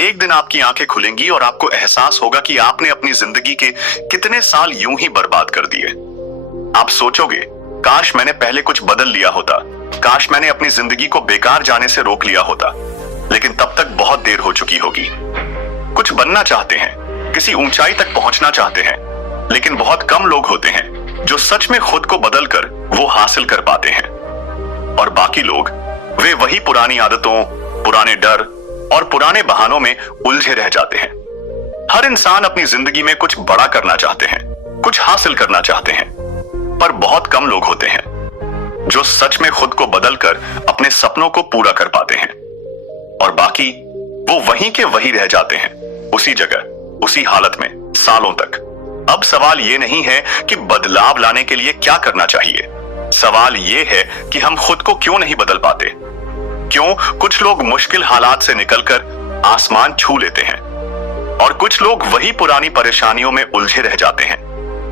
एक दिन आपकी आंखें खुलेंगी और आपको एहसास होगा कि आपने अपनी जिंदगी के कितने साल यूं ही बर्बाद कर दिए। आप सोचोगे, काश मैंने पहले कुछ बदल लिया होता, काश मैंने अपनी जिंदगी को बेकार जाने से रोक लिया होता। लेकिन तब तक बहुत देर हो चुकी होगी। कुछ बनना चाहते हैं, किसी ऊंचाई तक पहुंचना चाहते हैं, लेकिन बहुत कम लोग होते हैं जो सच में खुद को बदलकर वो हासिल कर पाते हैं। और बाकी लोग, वे वही पुरानी आदतों, पुराने डर और पुराने बहानों में उलझे रह जाते हैं। हर इंसान अपनी जिंदगी में कुछ बड़ा करना चाहते हैं, कुछ हासिल करना चाहते हैं, पर बहुत कम लोग होते हैं जो सच में खुद को बदलकर अपने सपनों को पूरा कर पाते हैं। और बाकी वो वहीं के वहीं रह जाते हैं, उसी जगह, उसी हालत में सालों तक। अब सवाल ये नहीं है कि बदलाव लाने के लिए क्या करना चाहिए, सवाल ये है कि हम खुद को क्यों नहीं बदल पाते। क्यों कुछ लोग मुश्किल हालात से निकलकर आसमान छू लेते हैं और कुछ लोग वही पुरानी परेशानियों में उलझे रह जाते हैं,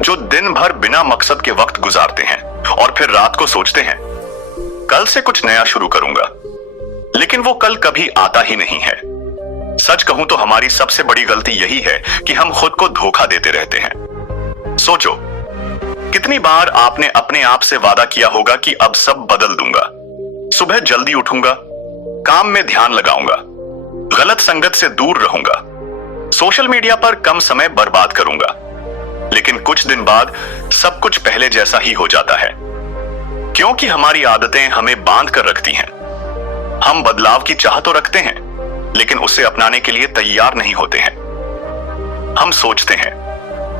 जो दिन भर बिना मकसद के वक्त गुजारते हैं और फिर रात को सोचते हैं कल से कुछ नया शुरू करूंगा, लेकिन वो कल कभी आता ही नहीं है। सच कहूं तो हमारी सबसे बड़ी गलती यही है कि हम खुद को धोखा देते रहते हैं। सोचो, कितनी बार आपने अपने आप से वादा किया होगा कि अब सब बदल दूंगा, सुबह जल्दी उठूंगा, काम में ध्यान लगाऊंगा, गलत संगत से दूर रहूंगा, सोशल मीडिया पर कम समय बर्बाद करूंगा। लेकिन कुछ दिन बाद सब कुछ पहले जैसा ही हो जाता है, क्योंकि हमारी आदतें हमें बांध कर रखती हैं। हम बदलाव की चाह तो रखते हैं, लेकिन उसे अपनाने के लिए तैयार नहीं होते हैं। हम सोचते हैं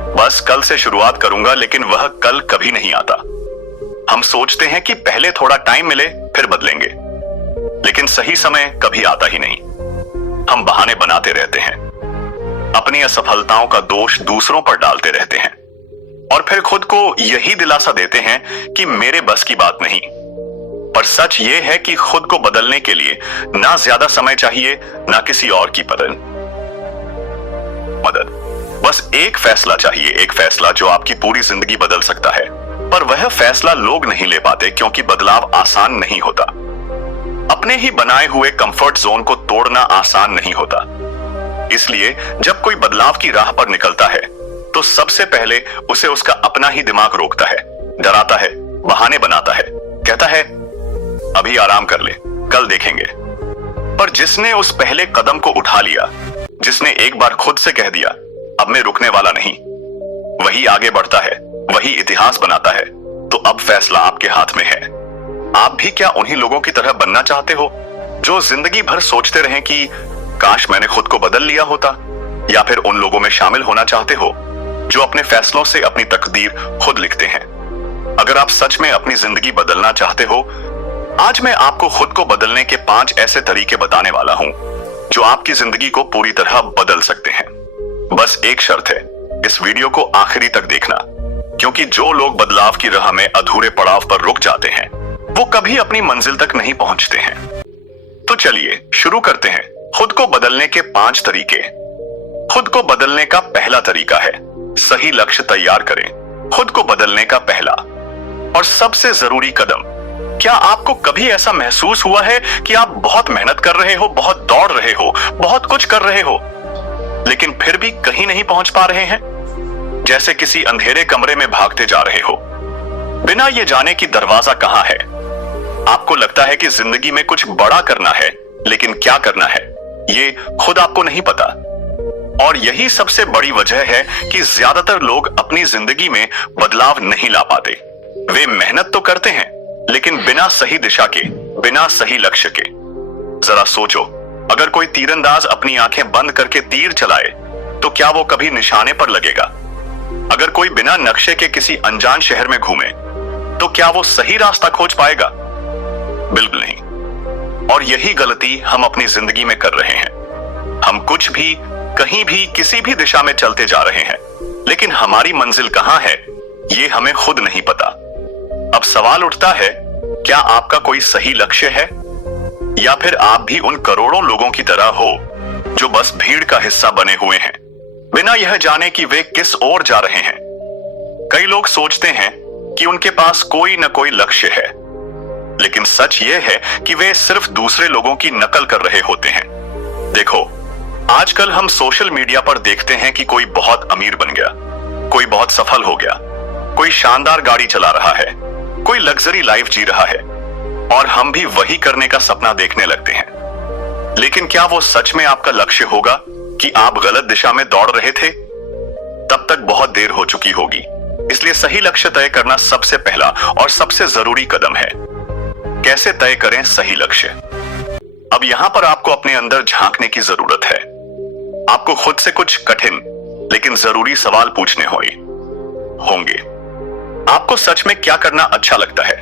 बस कल से शुरुआत करूंगा, लेकिन वह कल कभी नहीं आता। हम सोचते हैं कि पहले थोड़ा टाइम मिले फिर बदलेंगे, लेकिन सही समय कभी आता ही नहीं। हम बहाने बनाते रहते हैं, अपनी असफलताओं का दोष दूसरों पर डालते रहते हैं और फिर खुद को यही दिलासा देते हैं कि मेरे बस की बात नहीं। पर सच ये है कि खुद को बदलने के लिए ना ज्यादा समय चाहिए, ना किसी और की मदद। बस एक फैसला चाहिए, एक फैसला जो आपकी पूरी जिंदगी बदल सकता है। पर वह फैसला लोग नहीं ले पाते, क्योंकि बदलाव आसान नहीं होता। अपने ही बनाए हुए कंफर्ट जोन को तोड़ना आसान नहीं होता। इसलिए जब कोई बदलाव की राह पर निकलता है, तो सबसे पहले उसे उसका अपना ही दिमाग रोकता है, डराता है, बहाने बनाता है, कहता है अभी आराम कर ले, कल देखेंगे। पर जिसने उस पहले कदम को उठा लिया, जिसने एक बार खुद से कह दिया अब मैं रुकने वाला नहीं, वही आगे बढ़ता है, वही इतिहास बनाता है। तो अब फैसला आपके हाथ में है। आप भी क्या उन्हीं लोगों की तरह बनना चाहते हो जो जिंदगी भर सोचते रहें कि काश मैंने खुद को बदल लिया होता, या फिर उन लोगों में शामिल होना चाहते हो जो अपने फैसलों से अपनी तकदीर खुद लिखते हैं? अगर आप सच में अपनी जिंदगी बदलना चाहते हो, आज मैं आपको खुद को बदलने के 5 ऐसे तरीके बताने वाला हूं जो आपकी जिंदगी को पूरी तरह बदल सकते हैं। बस एक शर्त है, इस वीडियो को आखिरी तक देखना, क्योंकि जो लोग बदलाव की राह में अधूरे पड़ाव पर रुक जाते हैं, वो कभी अपनी मंजिल तक नहीं पहुंचते हैं। तो चलिए शुरू करते हैं खुद को बदलने के 5 तरीके। खुद को बदलने का पहला तरीका है सही लक्ष्य तैयार करें। खुद को बदलने का पहला और सबसे जरूरी कदम, क्या आपको कभी ऐसा महसूस हुआ है कि आप बहुत मेहनत कर रहे हो, बहुत दौड़ रहे हो, बहुत कुछ कर रहे हो, लेकिन फिर भी कहीं नहीं पहुंच पा रहे हैं? जैसे किसी अंधेरे कमरे में भागते जा रहे हो, बिना ये जाने कि दरवाजा कहां है। आपको लगता है कि जिंदगी में कुछ बड़ा करना है, लेकिन क्या करना है ये खुद आपको नहीं पता। और यही सबसे बड़ी वजह है कि ज्यादातर लोग अपनी जिंदगी में बदलाव नहीं ला पाते। वे मेहनत तो करते हैं, लेकिन बिना सही दिशा के, बिना सही लक्ष्य के। जरा सोचो, अगर कोई तीरंदाज अपनी आंखें बंद करके तीर चलाए, तो क्या वो कभी निशाने पर लगेगा? अगर कोई बिना नक्शे के किसी अनजान शहर में घूमे, तो क्या वो सही रास्ता खोज पाएगा? बिल्कुल नहीं। और यही गलती हम अपनी जिंदगी में कर रहे हैं। हम कुछ भी, कहीं भी, किसी भी दिशा में चलते जा रहे हैं, लेकिन हमारी मंजिल कहां है ये हमें खुद नहीं पता। अब सवाल उठता है, क्या आपका कोई सही लक्ष्य है, या फिर आप भी उन करोड़ों लोगों की तरह हो जो बस भीड़ का हिस्सा बने हुए हैं, बिना यह जाने कि वे किस ओर जा रहे हैं? कई लोग सोचते हैं कि उनके पास कोई न कोई लक्ष्य है, लेकिन सच यह है कि वे सिर्फ दूसरे लोगों की नकल कर रहे होते हैं। देखो, आजकल हम सोशल मीडिया पर देखते हैं कि कोई बहुत अमीर बन गया, कोई बहुत सफल हो गया, कोई शानदार गाड़ी चला रहा है, कोई लग्जरी लाइफ जी रहा है, और हम भी वही करने का सपना देखने लगते हैं। लेकिन क्या वो सच में आपका लक्ष्य होगा कि आप गलत दिशा में दौड़ रहे थे? तब तक बहुत देर हो चुकी होगी। इसलिए सही लक्ष्य तय करना सबसे पहला और सबसे जरूरी कदम है। कैसे तय करें सही लक्ष्य? अब यहां पर आपको अपने अंदर झांकने की जरूरत है। आपको खुद से कुछ कठिन लेकिन जरूरी सवाल पूछने होंगे। आपको सच में क्या करना अच्छा लगता है?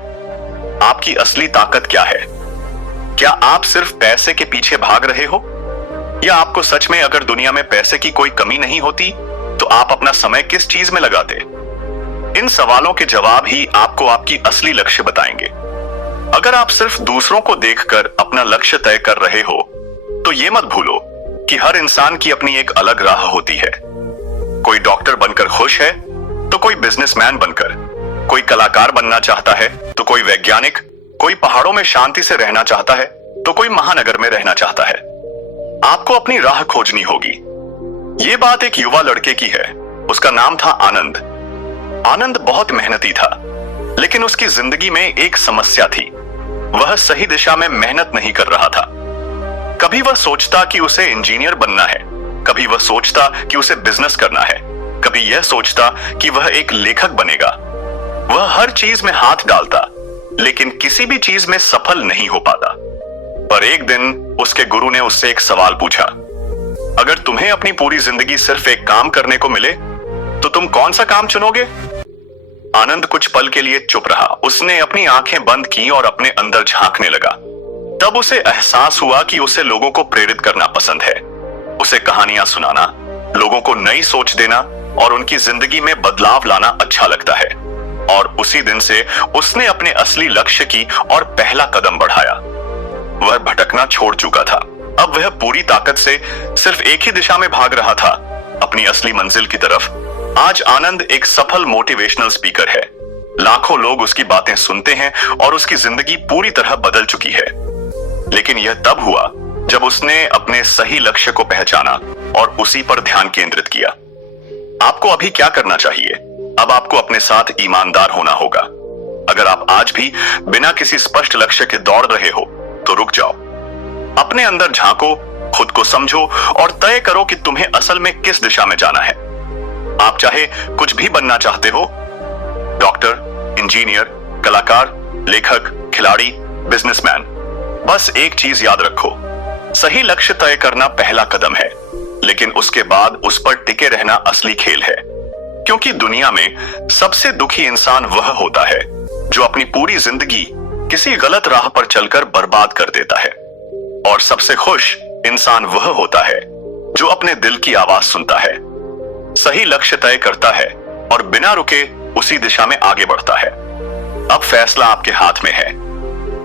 आपकी असली ताकत क्या है? क्या आप सिर्फ पैसे के पीछे भाग रहे हो, या आपको सच में अगर दुनिया में पैसे की कोई कमी नहीं होती तो आप अपना समय किस चीज में लगाते? इन सवालों के जवाब ही आपको आपकी असली लक्ष्य बताएंगे। अगर आप सिर्फ दूसरों को देखकर अपना लक्ष्य तय कर रहे हो तो यह मत भूलो कि हर इंसान की अपनी एक अलग राह होती है। कोई डॉक्टर बनकर खुश है तो कोई बिजनेसमैन बनकर, कोई कलाकार बनना चाहता है तो कोई वैज्ञानिक, कोई पहाड़ों में शांति से रहना चाहता है तो कोई महानगर में रहना चाहता है। आपको अपनी राह खोजनी होगी। ये बात एक युवा लड़के की है। उसका नाम था आनंद। आनंद बहुत मेहनती था, लेकिन उसकी जिंदगी में एक समस्या थी। वह सही दिशा में मेहनत नहीं कर रहा था। कभी वह सोचता कि उसे इंजीनियर बनना है, कभी वह सोचता कि उसे बिजनेस करना है, कभी यह सोचता कि वह एक लेखक बनेगा। वह हर चीज में हाथ डालता, लेकिन किसी भी चीज में सफल नहीं हो पाता। पर एक दिन उसके गुरु ने उससे एक सवाल पूछा, अगर तुम्हें अपनी पूरी जिंदगी सिर्फ एक काम करने को मिले तो तुम कौन सा काम चुनोगे? आनंद कुछ पल के लिए चुप रहा। उसने अपनी आंखें बंद की और अपने अंदर झांकने लगा। तब उसे एहसास हुआ कि उसे लोगों को प्रेरित करना पसंद है। उसे कहानियां सुनाना, लोगों को नई सोच देना और उनकी जिंदगी में बदलाव लाना अच्छा लगता है। और उसी दिन से उसने अपने असली लक्ष्य की और पहला कदम बढ़ाया। वह भटकना छोड़ चुका था। अब वह पूरी ताकत से सिर्फ एक ही दिशा में भाग रहा था, अपनी असली मंजिल की तरफ। आज आनंद एक सफल मोटिवेशनल स्पीकर है। लाखों लोग उसकी बातें सुनते हैं और उसकी जिंदगी पूरी तरह बदल चुकी है। लेकिन यह तब हुआ जब उसने अपने सही लक्ष्य को पहचाना और उसी पर ध्यान केंद्रित किया। आपको अभी क्या करना चाहिए? अब आपको अपने साथ ईमानदार होना होगा। अगर आप आज भी बिना किसी स्पष्ट लक्ष्य के दौड़ रहे हो तो रुक जाओ। अपने अंदर झांको, खुद को समझो और तय करो कि तुम्हें असल में किस दिशा में जाना है। आप चाहे कुछ भी बनना चाहते हो, डॉक्टर, इंजीनियर, कलाकार, लेखक, खिलाड़ी, बिजनेसमैन, बस एक चीज याद रखो, सही लक्ष्य तय करना पहला कदम है, लेकिन उसके बाद उस पर टिके रहना असली खेल है। क्योंकि दुनिया में सबसे दुखी इंसान वह होता है जो अपनी पूरी जिंदगी किसी गलत राह पर चलकर बर्बाद कर देता है, और सबसे खुश इंसान वह होता है जो अपने दिल की आवाज सुनता है, सही लक्ष्य तय करता है और बिना रुके उसी दिशा में आगे बढ़ता है। अब फैसला आपके हाथ में है।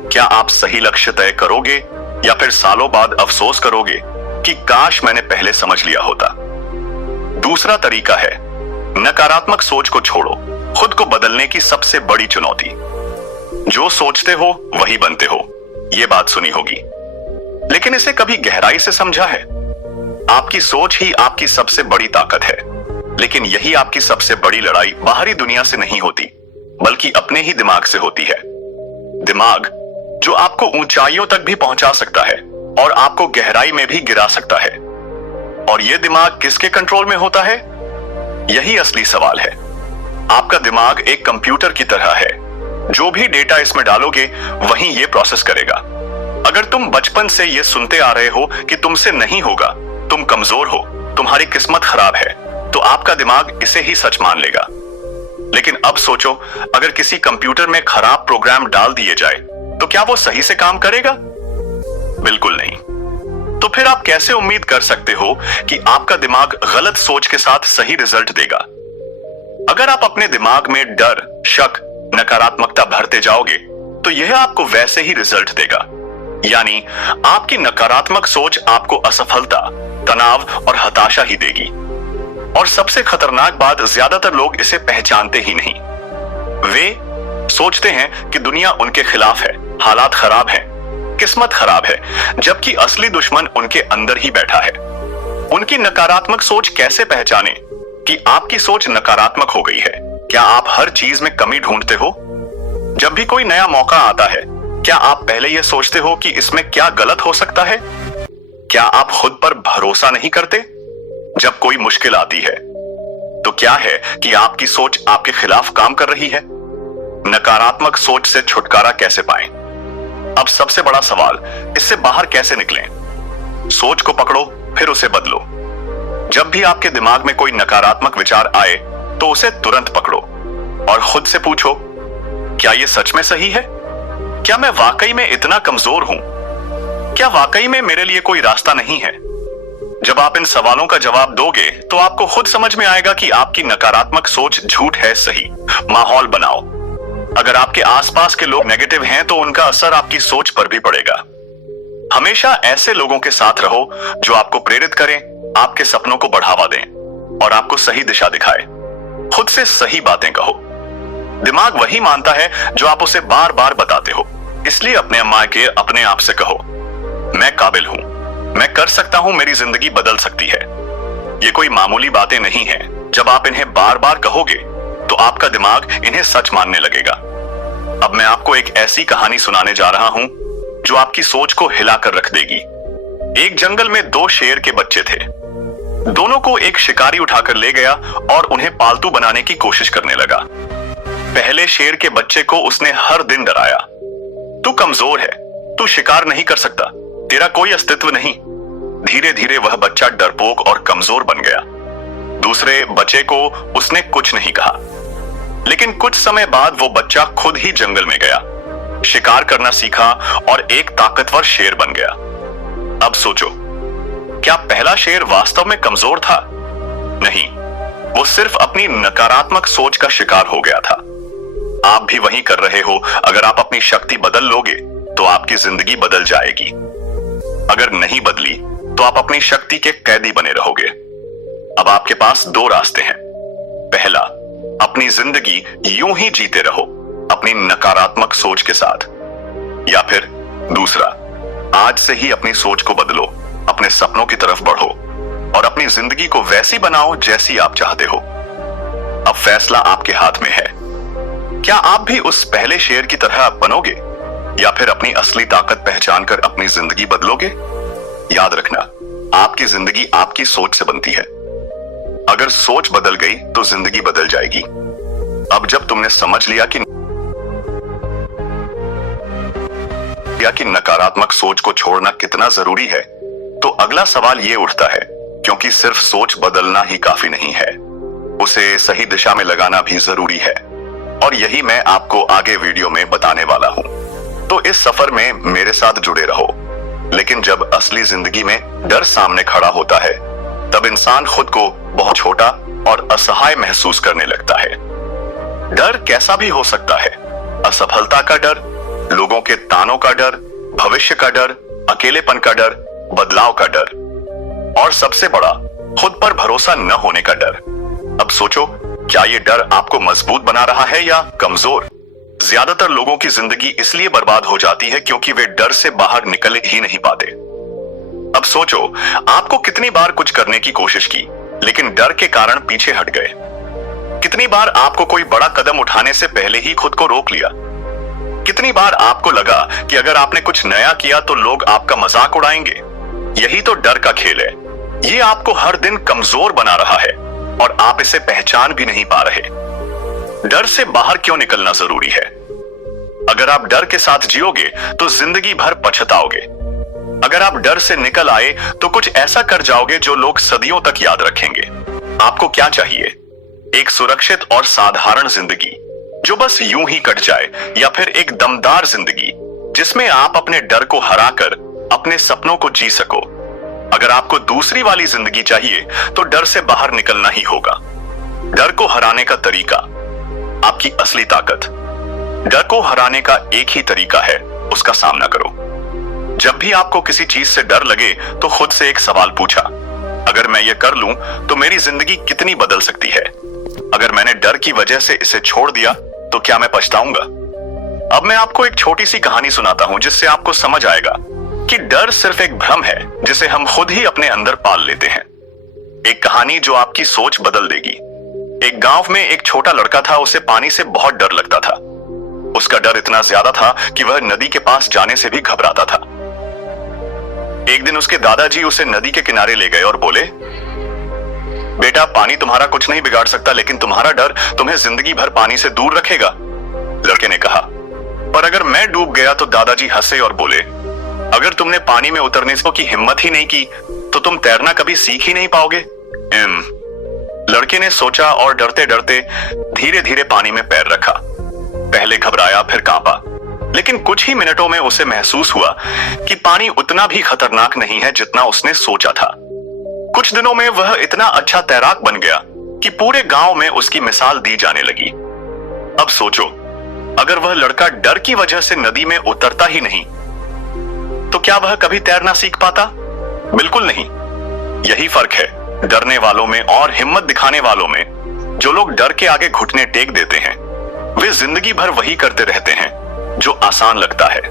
क्या आप सही लक्ष्य तय करोगे या फिर सालों बाद अफसोस करोगे कि काश मैंने पहले समझ लिया होता? दूसरा तरीका है, नकारात्मक सोच को छोड़ो। खुद को बदलने की सबसे बड़ी चुनौती, जो सोचते हो वही बनते हो, यह बात सुनी होगी, लेकिन इसे कभी गहराई से समझा है? आपकी सोच ही आपकी सबसे बड़ी ताकत है, लेकिन यही आपकी सबसे बड़ी लड़ाई बाहरी दुनिया से नहीं होती, बल्कि अपने ही दिमाग से होती है। दिमाग जो आपको ऊंचाइयों तक भी पहुंचा सकता है और आपको गहराई में भी गिरा सकता है। और यह दिमाग किसके कंट्रोल में होता है? यही असली सवाल है। आपका दिमाग एक कंप्यूटर की तरह है। जो भी डेटा इसमें डालोगे वही ये प्रोसेस करेगा। अगर तुम बचपन से ये सुनते आ रहे हो कि तुमसे नहीं होगा, तुम कमजोर हो, तुम्हारी किस्मत खराब है, तो आपका दिमाग इसे ही सच मान लेगा। लेकिन अब सोचो, अगर किसी कंप्यूटर में खराब प्रोग्राम डाल दिए जाए तो क्या वो सही से काम करेगा? बिल्कुल नहीं। तो फिर आप कैसे उम्मीद कर सकते हो कि आपका दिमाग गलत सोच के साथ सही रिजल्ट देगा? अगर आप अपने दिमाग में डर, शक, नकारात्मकता भरते जाओगे तो यह आपको वैसे ही रिजल्ट देगा। यानी आपकी नकारात्मक सोच आपको असफलता, तनाव और हताशा ही देगी। और सबसे खतरनाक बात, ज्यादातर लोग इसे पहचानते ही नहीं। वे सोचते हैं कि दुनिया उनके खिलाफ है, हालात खराब हैं, किस्मत खराब है, जबकि असली दुश्मन उनके अंदर ही बैठा है। उनकी नकारात्मक सोच कैसे पहचाने कि आपकी सोच नकारात्मक हो गई है? क्या आप हर चीज में कमी ढूंढते हो? जब भी कोई नया मौका आता है, क्या आप पहले यह सोचते हो कि इसमें क्या गलत हो सकता है? क्या आप खुद पर भरोसा नहीं करते? जब कोई मुश्किल आती है, तो क्या है कि आपकी सोच आपके खिलाफ काम कर रही है? नकारात्मक सोच से छुटकारा कैसे पाएं? अब सबसे बड़ा सवाल, इससे बाहर कैसे निकलें? सोच को पकड़ो, फिर उसे बदलो। जब भी आपके दिमाग में कोई नकारात्मक विचार आए, तो उसे तुरंत पकड़ो और खुद से पूछो, क्या यह सच में सही है? क्या मैं वाकई में इतना कमजोर हूं? क्या वाकई में मेरे लिए कोई रास्ता नहीं है? जब आप इन सवालों का जवाब दोगे, तो आपको खुद समझ में आएगा कि आपकी नकारात्मक सोच झूठ है। सही माहौल बनाओ। अगर आपके आसपास के लोग नेगेटिव हैं, तो उनका असर आपकी सोच पर भी पड़ेगा। हमेशा ऐसे लोगों के साथ रहो जो आपको प्रेरित करें, आपके सपनों को बढ़ावा दें और आपको सही दिशा दिखाए। खुद से सही बातें कहो। दिमाग वही मानता है जो आप उसे बार बार बताते हो। इसलिए अपने आप से कहो, मैं काबिल हूं, मैं कर सकता हूं, मेरी जिंदगी बदल सकती है। ये कोई मामूली बातें नहीं हैं। जब आप इन्हें बार बार कहोगे, तो आपका दिमाग इन्हें सच मानने लगेगा। अब मैं आपको एक ऐसी कहानी सुनाने जा रहा हूं जो आपकी सोच को हिलाकर रख देगी। एक जंगल में दो शेर के बच्चे थे। दोनों को एक शिकारी उठाकर ले गया और उन्हें पालतू बनाने की कोशिश करने लगा। पहले शेर के बच्चे को उसने हर दिन डराया, तू कमजोर है, तू शिकार नहीं कर सकता, तेरा कोई अस्तित्व नहीं। धीरे धीरे वह बच्चा डरपोक और कमजोर बन गया। दूसरे बच्चे को उसने कुछ नहीं कहा, लेकिन कुछ समय बाद वो बच्चा खुद ही जंगल में गया, शिकार करना सीखा और एक ताकतवर शेर बन गया। अब सोचो, क्या पहला शेर वास्तव में कमजोर था? नहीं, वो सिर्फ अपनी नकारात्मक सोच का शिकार हो गया था। आप भी वही कर रहे हो। अगर आप अपनी शक्ति बदल लोगे, तो आपकी जिंदगी बदल जाएगी। अगर नहीं बदली, तो आप अपनी शक्ति के कैदी बने रहोगे। अब आपके पास दो रास्ते हैं। पहला, अपनी जिंदगी यूं ही जीते रहो अपनी नकारात्मक सोच के साथ, या फिर दूसरा, आज से ही अपनी सोच को बदलो, अपने सपनों की तरफ बढ़ो और अपनी जिंदगी को वैसी बनाओ जैसी आप चाहते हो। अब फैसला आपके हाथ में है। क्या आप भी उस पहले शेर की तरह बनोगे, या फिर अपनी असली ताकत पहचान कर अपनी जिंदगी बदलोगे? याद रखना, आपकी जिंदगी आपकी सोच से बनती है। अगर सोच बदल गई, तो जिंदगी बदल जाएगी। अब जब तुमने समझ लिया कि नकारात्मक सोच को छोड़ना कितना जरूरी है, तो अगला सवाल ये उठता है, क्योंकि सिर्फ सोच बदलना ही काफी नहीं है, उसे सही दिशा में लगाना भी जरूरी है। और यही मैं आपको आगे वीडियो में बताने वाला हूं। तो इस सफर में मेरे साथ जुड़े रहो। लेकिन जब असली जिंदगी में डर सामने खड़ा होता है, तब इंसान खुद को बहुत छोटा और असहाय महसूस करने लगता है। डर कैसा भी हो सकता है। असफलता का डर, लोगों के तानों का डर, भविष्य का डर, अकेलेपन का डर, बदलाव का डर, और सबसे बड़ा, खुद पर भरोसा न होने का डर। अब सोचो, क्या ये डर आपको मजबूत बना रहा है या कमजोर? ज्यादातर लोगों की जिंदगी इसलिए बर्बाद हो जाती है क्योंकि वे डर से बाहर निकल ही नहीं पाते। अब सोचो, आपको कितनी बार कुछ करने की कोशिश की, लेकिन डर के कारण पीछे हट गए। कितनी बार आपको कोई बड़ा कदम उठाने से पहले ही खुद को रोक लिया। कितनी बार आपको लगा कि अगर आपने कुछ नया किया तो लोग आपका मजाक उड़ाएंगे। यही तो डर का खेल है। ये आपको हर दिन कमजोर बना रहा है और आप इसे पहचान भी नहीं पा रहे। डर से बाहर क्यों निकलना जरूरी है? अगर आप डर के साथ जियोगे, तो जिंदगी भर पछताओगे। अगर आप डर से निकल आए, तो कुछ ऐसा कर जाओगे जो लोग सदियों तक याद रखेंगे। आपको क्या चाहिए? एक सुरक्षित और साधारण जिंदगी जो बस यूं ही कट जाए, या फिर एक दमदार जिंदगी जिसमें आप अपने डर को हराकर अपने सपनों को जी सको। अगर आपको दूसरी वाली जिंदगी चाहिए, तो डर से बाहर निकलना ही होगा। डर को हराने का तरीका, आपकी असली ताकत। डर को हराने का एक ही तरीका है, उसका सामना करो। जब भी आपको किसी चीज से डर लगे, तो खुद से एक सवाल पूछा, अगर मैं ये कर लूं तो मेरी जिंदगी कितनी बदल सकती है? अगर मैंने डर की वजह से इसे छोड़ दिया, तो क्या मैं पछताऊंगा? अब मैं आपको एक छोटी सी कहानी सुनाता हूं, जिससे आपको समझ आएगा कि डर सिर्फ एक भ्रम है जिसे हम खुद ही अपने अंदर पाल लेते हैं। एक कहानी जो आपकी सोच बदल देगी। एक गांव में एक छोटा लड़का था, उसे पानी से बहुत डर लगता था। उसका डर इतना ज्यादा था कि वह नदी के पास जाने से भी घबराता था। एक दिन उसके दादाजी उसे नदी के किनारे ले गए और बोले, बेटा, पानी तुम्हारा कुछ नहीं बिगाड़ सकता, लेकिन तुम्हारा डर तुम्हें जिंदगी भर पानी से दूर रखेगा। लड़के ने कहा, पर अगर मैं डूब गया? तो दादाजी हंसे और बोले, अगर तुमने पानी में उतरने की हिम्मत ही नहीं की तो तुम तैरना कभी सीख ही नहीं पाओगे। लड़के ने सोचा और डरते डरते धीरे धीरे पानी में पैर रखा। पहले घबराया, फिर कांपा, लेकिन कुछ ही मिनटों में उसे महसूस हुआ कि पानी उतना भी खतरनाक नहीं है जितना उसने सोचा था। कुछ दिनों में वह इतना अच्छा तैराक बन गया कि पूरे गांव में उसकी मिसाल दी जाने लगी। अब सोचो, अगर वह लड़का डर की वजह से नदी में उतरता ही नहीं तो क्या वह कभी तैरना सीख पाता? बिल्कुल नहीं। यही फर्क है डरने वालों में और हिम्मत दिखाने वालों में। जो लोग डर के आगे घुटने टेक देते हैं वे जिंदगी भर वही करते रहते हैं जो आसान लगता है,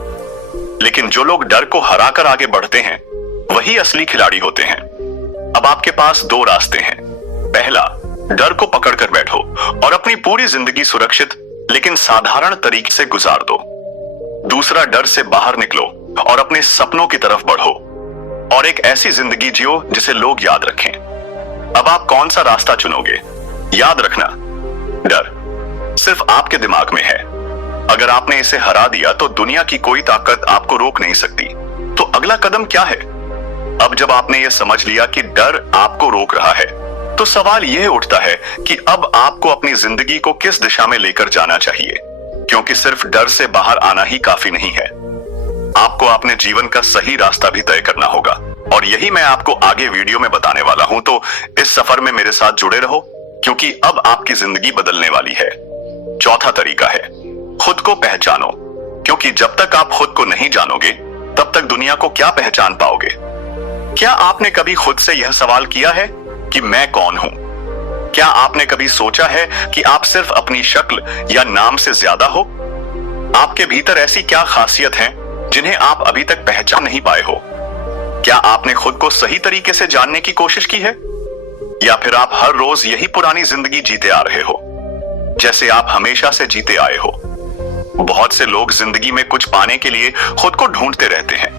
लेकिन जो लोग डर को हराकर आगे बढ़ते हैं वही असली खिलाड़ी होते हैं। अब आपके पास दो रास्ते हैं। पहला, डर को पकड़कर बैठो और अपनी पूरी जिंदगी सुरक्षित लेकिन साधारण तरीके से गुजार दो। दूसरा, डर से बाहर निकलो और अपने सपनों की तरफ बढ़ो और एक ऐसी जिंदगी जियो जिसे लोग याद रखें। अब आप कौन सा रास्ता चुनोगे? याद रखना, डर सिर्फ आपके दिमाग में है। अगर आपने इसे हरा दिया तो दुनिया की कोई ताकत आपको रोक नहीं सकती। तो अगला कदम क्या है? अब जब आपने यह समझ लिया कि डर आपको रोक रहा है तो सवाल यह उठता है कि अब आपको अपनी जिंदगी को किस दिशा में लेकर जाना चाहिए, क्योंकि सिर्फ डर से बाहर आना ही काफी नहीं है। आपको अपने जीवन का सही रास्ता भी तय करना होगा और यही मैं आपको आगे वीडियो में बताने वाला हूं। तो इस सफर में मेरे साथ जुड़े रहो, क्योंकि अब आपकी जिंदगी बदलने वाली है। चौथा तरीका है, खुद को पहचानो, क्योंकि जब तक आप खुद को नहीं जानोगे तब तक दुनिया को क्या पहचान पाओगे? क्या आपने कभी खुद से यह सवाल किया है कि मैं कौन हूं? क्या आपने कभी सोचा है कि आप सिर्फ अपनी शक्ल या नाम से ज्यादा हो? आपके भीतर ऐसी क्या खासियत है जिन्हें आप अभी तक पहचान नहीं पाए हो? क्या आपने खुद को सही तरीके से जानने की कोशिश की है, या फिर आप हर रोज यही पुरानी जिंदगी जीते आ रहे हो जैसे आप हमेशा से जीते आए हो? बहुत से लोग जिंदगी में कुछ पाने के लिए खुद को ढूंढते रहते हैं,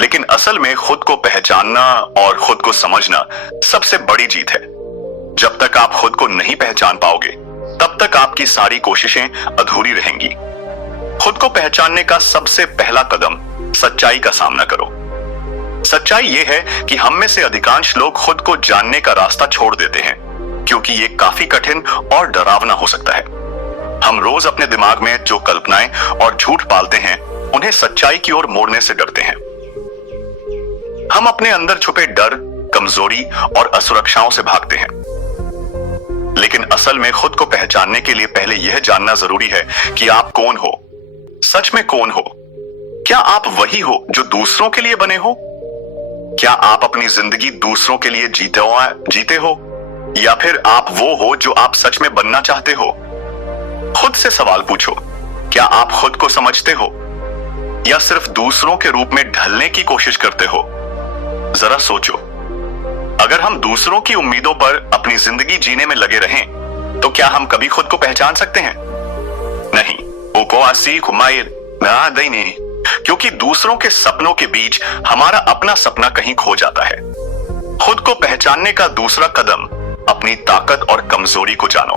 लेकिन असल में खुद को पहचानना और खुद को समझना सबसे बड़ी जीत है। जब तक आप खुद को नहीं पहचान पाओगे तब तक आपकी सारी कोशिशें अधूरी रहेंगी। खुद को पहचानने का सबसे पहला कदम सच्चाई का सामना करो। सच्चाई यह है कि हम में से अधिकांश लोग खुद को जानने का रास्ता छोड़ देते हैं, क्योंकि यह काफी कठिन और डरावना हो सकता है। हम रोज अपने दिमाग में जो कल्पनाएं और झूठ पालते हैं उन्हें सच्चाई की ओर मोड़ने से डरते हैं। हम अपने अंदर छुपे डर, कमजोरी और असुरक्षाओं से भागते हैं, लेकिन असल में खुद को पहचानने के लिए पहले यह जानना जरूरी है कि आप कौन हो। सच में कौन हो? क्या आप वही हो जो दूसरों के लिए बने हो? क्या आप अपनी जिंदगी दूसरों के लिए जीते हो, या फिर आप वो हो जो आप सच में बनना चाहते हो? खुद से सवाल पूछो, क्या आप खुद को समझते हो या सिर्फ दूसरों के रूप में ढलने की कोशिश करते हो? जरा सोचो, अगर हम दूसरों की उम्मीदों पर अपनी जिंदगी जीने में लगे रहें तो क्या हम कभी खुद को पहचान सकते हैं? नहीं। क्योंकि दूसरों के सपनों के बीच हमारा अपना सपना कहीं खो जाता है। खुद को पहचानने का दूसरा कदम, अपनी ताकत और कमजोरी को जानो।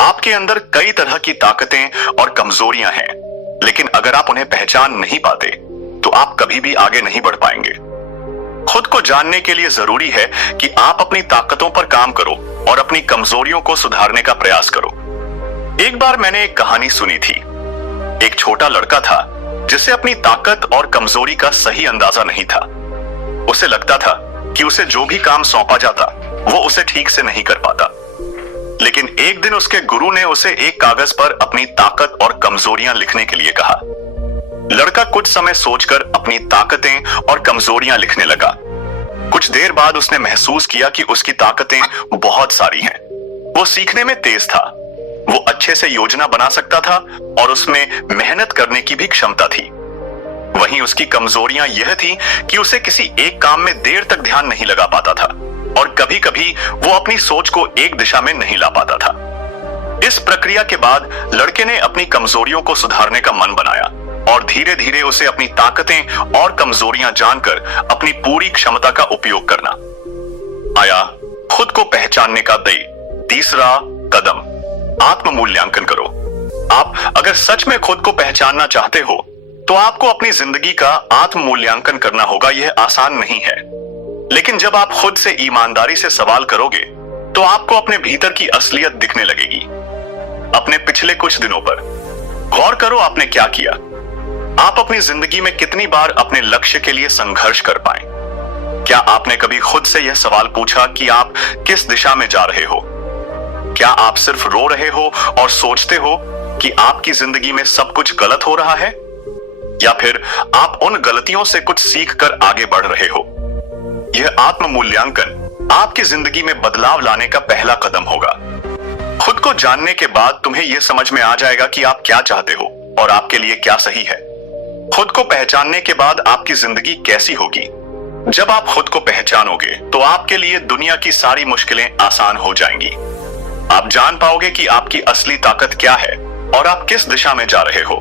आपके अंदर कई तरह की ताकतें और कमजोरियां हैं, लेकिन अगर आप उन्हें पहचान नहीं पाते तो आप कभी भी आगे नहीं बढ़ पाएंगे। खुद को जानने के लिए जरूरी है कि आप अपनी ताकतों पर काम करो और अपनी कमजोरियों को सुधारने का प्रयास करो। एक बार मैंने एक कहानी सुनी थी। एक छोटा लड़का था जिसे अपनी ताकत और कमजोरी का सही अंदाजा नहीं था। उसे लगता था कि उसे जो भी काम सौंपा जाता वो उसे ठीक से नहीं कर पाता। लेकिन एक दिन उसके गुरु ने उसे एक कागज पर अपनी ताकत और कमजोरियां लिखने के लिए कहा। लड़का कुछ समय सोचकर अपनी ताकतें और कमजोरियां लिखने लगा। कुछ देर बाद उसने महसूस किया कि उसकी ताकतें बहुत सारी हैं। वो सीखने में तेज था, वो अच्छे से योजना बना सकता था और उसमें मेहनत करने की भी क्षमता थी। वहीं उसकी कमजोरियां यह थी कि उसे किसी एक काम में देर तक ध्यान नहीं लगा पाता था और कभी कभी वो अपनी सोच को एक दिशा में नहीं ला पाता था। इस प्रक्रिया के बाद लड़के ने अपनी कमजोरियों को सुधारने का मन बनाया और धीरे धीरे उसे अपनी ताकतें और कमजोरियां जानकर अपनी पूरी क्षमता का उपयोग करना आया। खुद को पहचानने का तीसरा कदम, आत्म मूल्यांकन करो। आप अगर सच में खुद को पहचानना चाहते हो तो आपको अपनी जिंदगी का आत्म मूल्यांकन करना होगा। यह आसान नहीं है, लेकिन जब आप खुद से ईमानदारी से सवाल करोगे तो आपको अपने भीतर की असलियत दिखने लगेगी। अपने पिछले कुछ दिनों पर गौर करो, आपने क्या किया? आप अपनी जिंदगी में कितनी बार अपने लक्ष्य के लिए संघर्ष कर पाए? क्या आपने कभी खुद से यह सवाल पूछा कि आप किस दिशा में जा रहे हो? क्या आप सिर्फ रो रहे हो और सोचते हो कि आपकी जिंदगी में सब कुछ गलत हो रहा है, या फिर आप उन गलतियों से कुछ सीख कर आगे बढ़ रहे हो? यह आत्म मूल्यांकन आपकी जिंदगी में बदलाव लाने का पहला कदम होगा। खुद को जानने के बाद तुम्हें यह समझ में आ जाएगा कि आप क्या चाहते हो और आपके लिए क्या सही है। खुद को पहचानने के बाद आपकी जिंदगी कैसी होगी? जब आप खुद को पहचानोगे तो आपके लिए दुनिया की सारी मुश्किलें आसान हो जाएंगी। आप जान पाओगे कि आपकी असली ताकत क्या है और आप किस दिशा में जा रहे हो।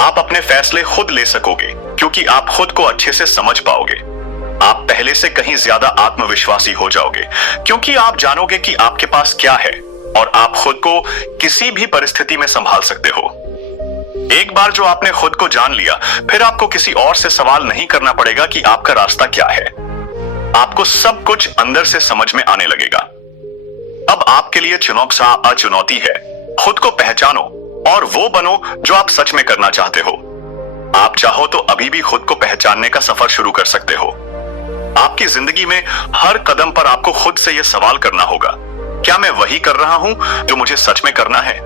आप अपने फैसले खुद ले सकोगे क्योंकि आप खुद को अच्छे से समझ पाओगे। आप पहले से कहीं ज्यादा आत्मविश्वासी हो जाओगे क्योंकि आप जानोगे कि आपके पास क्या है और आप खुद को किसी भी परिस्थिति में संभाल सकते हो। एक बार जो आपने खुद को जान लिया, फिर आपको किसी और से सवाल नहीं करना पड़ेगा कि आपका रास्ता क्या है। आपको सब कुछ अंदर से समझ में आने लगेगा। अब आपके लिए चुनौती है, खुद को पहचानो और वो बनो जो आप सच में करना चाहते हो। आप चाहो तो अभी भी खुद को पहचानने का सफर शुरू कर सकते हो। आपकी जिंदगी में हर कदम पर आपको खुद से यह सवाल करना होगा, क्या मैं वही कर रहा हूं जो मुझे सच में करना है?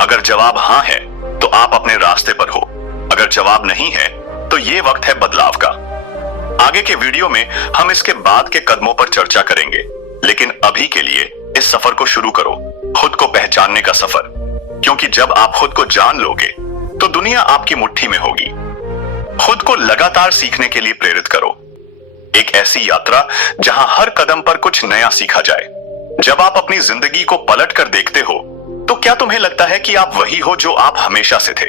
अगर जवाब हां है तो आप अपने रास्ते पर हो। अगर जवाब नहीं है तो ये वक्त है बदलाव का। आगे के वीडियो में हम इसके बाद के कदमों पर चर्चा करेंगे, लेकिन अभी के लिए इस सफर को शुरू करो, खुद को पहचानने का सफर, क्योंकि जब आप खुद को जान लोगे तो दुनिया आपकी मुट्ठी में होगी। खुद को लगातार सीखने के लिए प्रेरित करो, एक ऐसी यात्रा जहां हर कदम पर कुछ नया सीखा जाए। जब आप अपनी जिंदगी को पलट कर देखते हो तो क्या तुम्हें लगता है कि आप वही हो जो आप हमेशा से थे?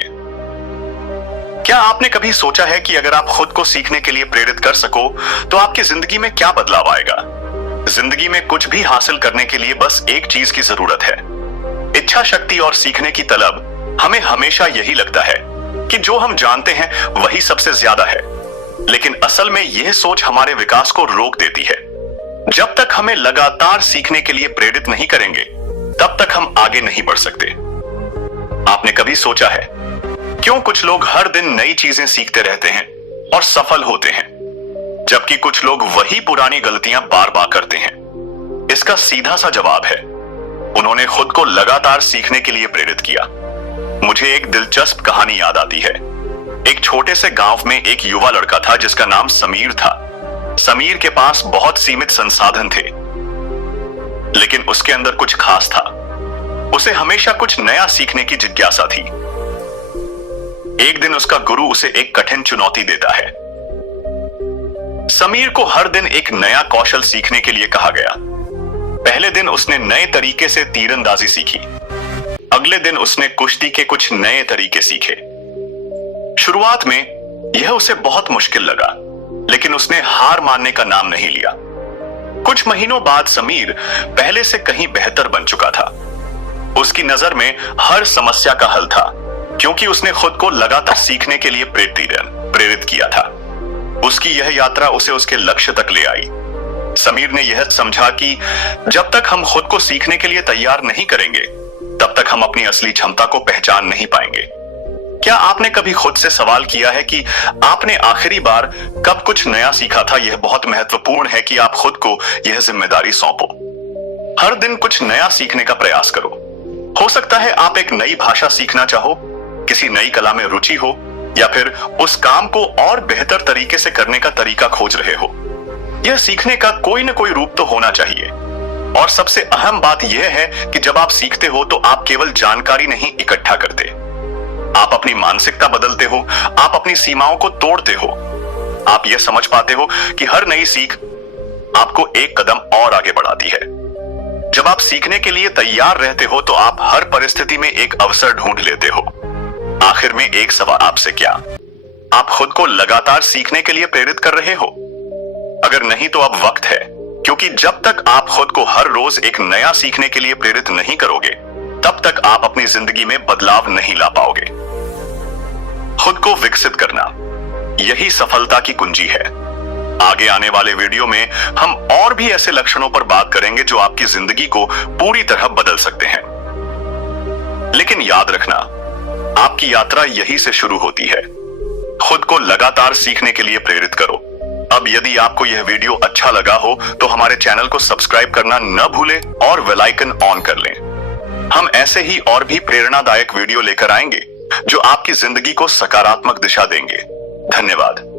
क्या आपने कभी सोचा है कि अगर आप खुद को सीखने के लिए प्रेरित कर सको तो आपकी जिंदगी में क्या बदलाव आएगा? जिंदगी में कुछ भी हासिल करने के लिए बस एक चीज की जरूरत है, इच्छा शक्ति और सीखने की तलब। हमें हमेशा यही लगता है कि जो हम जानते हैं वही सबसे ज्यादा है, लेकिन असल में यह सोच हमारे विकास को रोक देती है। जब तक हमें लगातार सीखने के लिए प्रेरित नहीं करेंगे तब तक हम आगे नहीं बढ़ सकते। आपने कभी सोचा है क्यों कुछ लोग हर दिन नई चीजें सीखते रहते हैं और सफल होते हैं, जबकि कुछ लोग वही पुरानी गलतियां बार बार करते हैं? इसका सीधा सा जवाब है, उन्होंने खुद को लगातार सीखने के लिए प्रेरित किया। मुझे एक दिलचस्प कहानी याद आती है। एक छोटे से गांव में एक युवा लड़का था जिसका नाम समीर था। समीर के पास बहुत सीमित संसाधन थे, लेकिन उसके अंदर कुछ खास था। उसे हमेशा कुछ नया सीखने की जिज्ञासा थी। एक दिन उसका गुरु उसे एक कठिन चुनौती देता है। समीर को हर दिन एक नया कौशल सीखने के लिए कहा गया। पहले दिन उसने नए तरीके से तीरंदाजी सीखी। अगले दिन उसने कुश्ती के कुछ नए तरीके सीखे। शुरुआत में यह उसे बहुत मुश्किल लगा, लेकिन उसने हार मानने का नाम नहीं लिया। कुछ महीनों बाद समीर पहले से कहीं बेहतर बन चुका था। उसकी नजर में हर समस्या का हल था, क्योंकि उसने खुद को लगातार सीखने के लिए प्रेरित किया था। उसकी यह यात्रा उसे उसके लक्ष्य तक ले आई। समीर ने यह समझा कि जब तक हम खुद को सीखने के लिए तैयार नहीं करेंगे तब तक हम अपनी असली क्षमता को पहचान नहीं पाएंगे। क्या आपने कभी खुद से सवाल किया है कि आपने आखिरी बार कब कुछ नया सीखा था? यह बहुत महत्वपूर्ण है कि आप खुद को यह जिम्मेदारी सौंपो। हर दिन कुछ नया सीखने का प्रयास करो। हो सकता है आप एक नई भाषा सीखना चाहो, किसी नई कला में रुचि हो, या फिर उस काम को और बेहतर तरीके से करने का तरीका खोज रहे हो। यह सीखने का कोई न कोई रूप तो होना चाहिए। और सबसे अहम बात यह है कि जब आप सीखते हो तो आप केवल जानकारी नहीं इकट्ठा करते, आप अपनी मानसिकता बदलते हो, आप अपनी सीमाओं को तोड़ते हो। आप यह समझ पाते हो कि हर नई सीख आपको एक कदम और आगे बढ़ाती है। जब आप सीखने के लिए तैयार रहते हो तो आप हर परिस्थिति में एक अवसर ढूंढ लेते हो। आखिर में एक सवाल आपसे, क्या आप खुद को लगातार सीखने के लिए प्रेरित कर रहे हो? अगर नहीं तो अब वक्त है, क्योंकि जब तक आप खुद को हर रोज एक नया सीखने के लिए प्रेरित नहीं करोगे, तब तक आप अपनी जिंदगी में बदलाव नहीं ला पाओगे। खुद को विकसित करना, यही सफलता की कुंजी है। आगे आने वाले वीडियो में हम और भी ऐसे लक्षणों पर बात करेंगे जो आपकी जिंदगी को पूरी तरह बदल सकते हैं। लेकिन याद रखना, आपकी यात्रा यही से शुरू होती है। खुद को लगातार सीखने के लिए प्रेरित करो। अब यदि आपको यह वीडियो अच्छा लगा हो तो हमारे चैनल को सब्सक्राइब करना न भूलें और बेल आइकन ऑन कर लें। हम ऐसे ही और भी प्रेरणादायक वीडियो लेकर आएंगे जो आपकी जिंदगी को सकारात्मक दिशा देंगे। धन्यवाद।